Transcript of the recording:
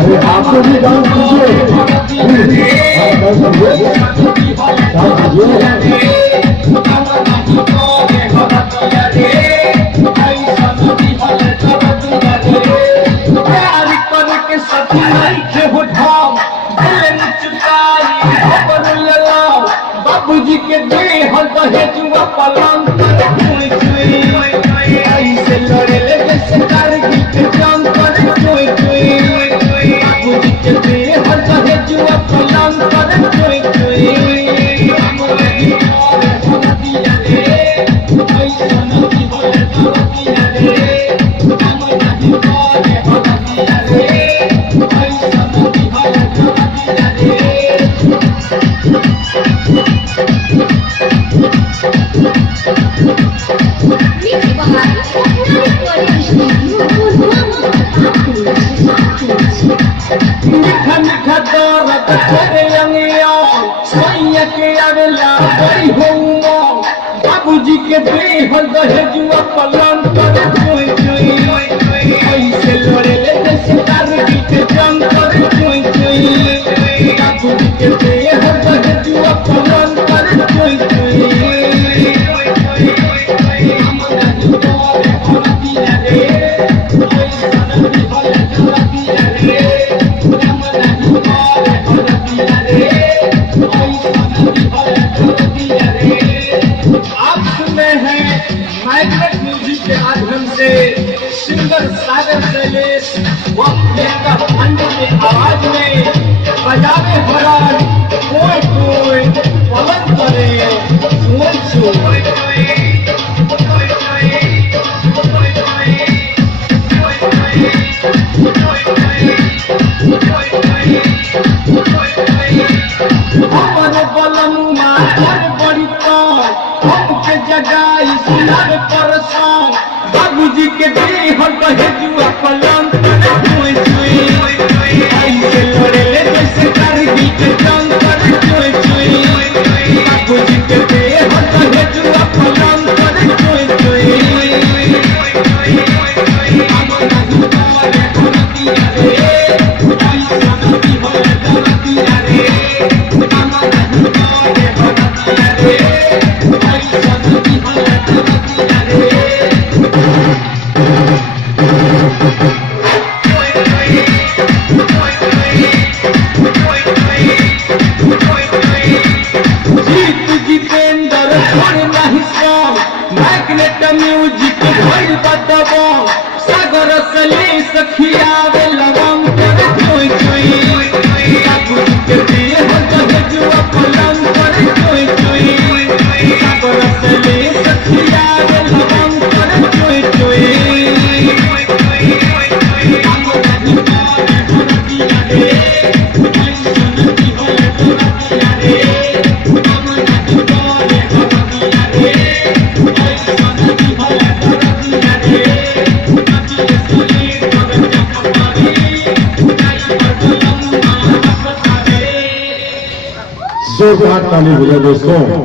अरे आपको भी डांस कीजिए बाबूजी के दे हल दहेजुआ पलंग ऐसे लड़े ले जैसे कारगिल के जंग पर कोई बाबूजी के दे हल दहेजुआ पलंग पर कोई मीठा मीठा दौलत तेरे अंगिया सैया के अगला बड़ी होऊंगा बाबूजी के बेहद दहेजुआ पलंग पर कोई ऐसे लड़े ले जैसे कारगिल के जंग पर कोई बाबूजी के बेहद दहेजुआ पलंग पर कोई मैग्नेट म्यूजिक के माध्यम से सिंगर सागर शैलेश खंड की आवाज में बजावे हरान कोई पलंग करे बाबूजी के दे हल दहेजुआ पलंग ऐसे लड़े ले जैसे कारगिल के जंग पर बाबूजी के दे हल दहेजुआ पलंग मैग्नेट म्यूजिक भइल बतबो सागर शैलेश खियावे लवंग कोई बाबूजी के दे हल दहेजुआ पलंग पर कोई सागर शैलेश खियावे लवंग जोरदार ताली बजाइए दोस्तों।